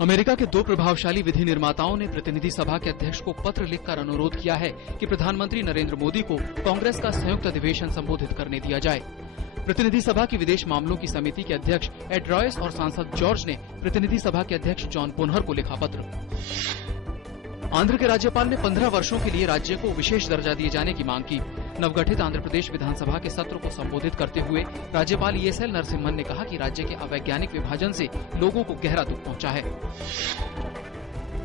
America के दो प्रभावशाली विधि निर्माताओं ने प्रतिनिधि सभा के अध्यक्ष को पत्र लिखकर अनुरोध किया है कि प्रधानमंत्री नरेंद्र मोदी को कांग्रेस का संयुक्त अधिवेशन संबोधित करने दिया जाए। प्रतिनिधि सभा की विदेश मामलों की समिति के अध्यक्ष एड रॉयस और सांसद जॉर्ज ने प्रतिनिधि सभा के अध्यक्ष जॉन बोनहर को लिखा पत्र। आंध्र के राज्यपाल ने 15 वर्षों के लिए राज्य को विशेष दर्जा दिए जाने की मांग की। नवगठित आंध्र प्रदेश विधानसभा के सत्र को संबोधित करते हुए राज्यपाल ESL नरसिम्हन ने कहा कि राज्य के अवैज्ञानिक विभाजन से लोगों को गहरा दुख पहुंचा है।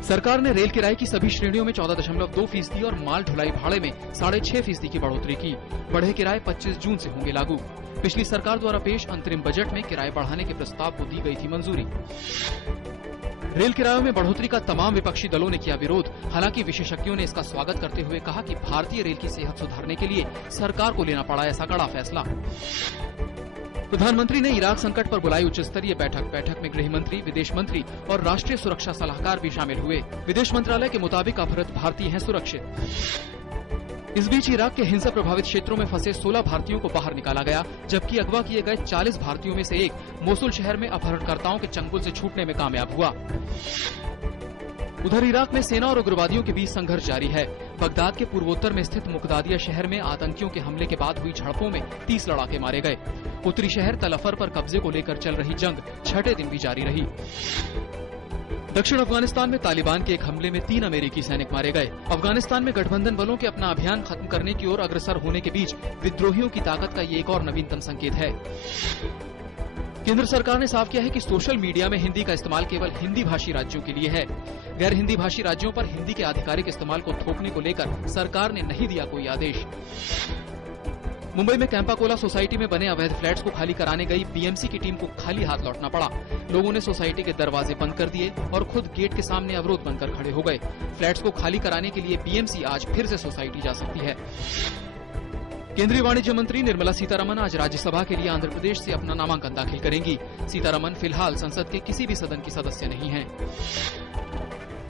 सरकार ने रेल किराए की सभी श्रेणियों में 14.2% और माल ढुलाई भाड़े में 6.5% की बढ़ोतरी की। बढ़े किराए 25 जून से होंगे लागू। पिछली सरकार द्वारा पेश अंतरिम बजट में किराए बढ़ाने के प्रस्ताव को दी गई थी मंजूरी। रेल किरायों में बढ़ोतरी का तमाम विपक्षी दलों ने किया विरोध। हालांकि विशेषज्ञों ने इसका स्वागत करते हुए कहा कि भारतीय रेल की सेहत सुधारने के लिए सरकार को लेना पड़ा ऐसा कड़ा फैसला। प्रधानमंत्री ने इराक संकट पर बुलाई उच्च स्तरीय बैठक में गृह मंत्री, विदेश मंत्री और राष्ट्रीय सुरक्षा सलाहकार भी शामिल हुए। विदेश मंत्रालय के मुताबिक अपहृत भारतीय हैं सुरक्षित। इस बीच इराक के हिंसा प्रभावित क्षेत्रों में फंसे 16 भारतीयों को बाहर निकाला गया, जबकि अगवा किए गए 40 भारतीयों में से एक मोसुल शहर में अपहरणकर्ताओं के चंगुल से छूटने में कामयाब हुआ। उधर इराक में सेना और उग्रवादियों के बीच संघर्ष जारी है। बगदाद के पूर्वोत्तर में स्थित मुक्तादिया शहर में आतंकियों के हमले के बाद हुई झड़पों में 30 लड़ाके मारे गए। उत्तरी शहर तलफर पर कब्जे को लेकर चल रही जंग 6ठे दिन भी जारी रही। दक्षिण अफगानिस्तान में तालिबान के एक हमले में 3 अमेरिकी सैनिक मारे गए। अफगानिस्तान में गठबंधन बलों के अपना अभियान खत्म करने की ओर अग्रसर होने के बीच विद्रोहियों की ताकत का ये एक और नवीनतम संकेत है। केंद्र सरकार ने साफ किया है कि सोशल मीडिया में हिंदी का इस्तेमाल केवल हिंदी भाषी राज्यों के लिए है। गैर हिंदी भाषी राज्यों पर हिंदी के आधिकारिक इस्तेमाल को थोपने को लेकर सरकार ने नहीं दिया कोई आदेश। मुंबई में कैंपाकोला सोसाइटी में बने अवैध फ्लैट्स को खाली कराने गई बीएमसी की टीम को खाली हाथ लौटना पड़ा। लोगों ने सोसाइटी के दरवाजे बंद कर दिए और खुद गेट के सामने अवरोध बनकर खड़े हो गए। फ्लैट्स को खाली कराने के लिए बीएमसी आज फिर से सोसाइटी जा सकती है। केंद्रीय वाणिज्य मंत्री निर्मला सीतारमण आज राज्यसभा के लिए आंध्र प्रदेश से अपना नामांकन दाखिल करेंगी। सीतारमण फिलहाल संसद के किसी भी सदन की सदस्य नहीं हैं।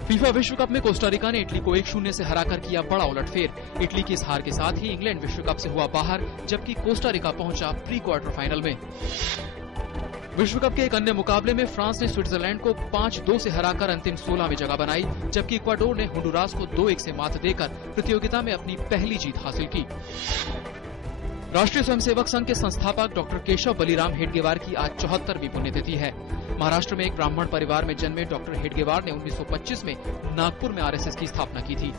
फीफा विश्व कप में कोस्टारिका ने इटली को 1-0 से हराकर किया बड़ा उलटफेर। इटली की इस हार के साथ ही इंग्लैंड विश्व कप से हुआ बाहर, जबकि कोस्टारिका पहुंचा प्री क्वार्टर फाइनल में। विश्व कप के एक अन्य मुकाबले में फ्रांस ने स्विट्जरलैंड को 5-2 से हराकर अंतिम 16 में जगह बनाई, जबकि इक्वाडोर ने होंडुरास को 2-1 से मात देकर प्रतियोगिता में अपनी पहली जीत हासिल की। राष्ट्रीय स्वयंसेवक संघ के संस्थापक डॉक्टर केशव बलिराम हेडगेवार की आज 74वीं पुण्यतिथि है। महाराष्ट्र में एक ब्राह्मण परिवार में जन्मे डॉक्टर हेडगेवार ने 1925 में नागपुर में आरएसएस की स्थापना की थी।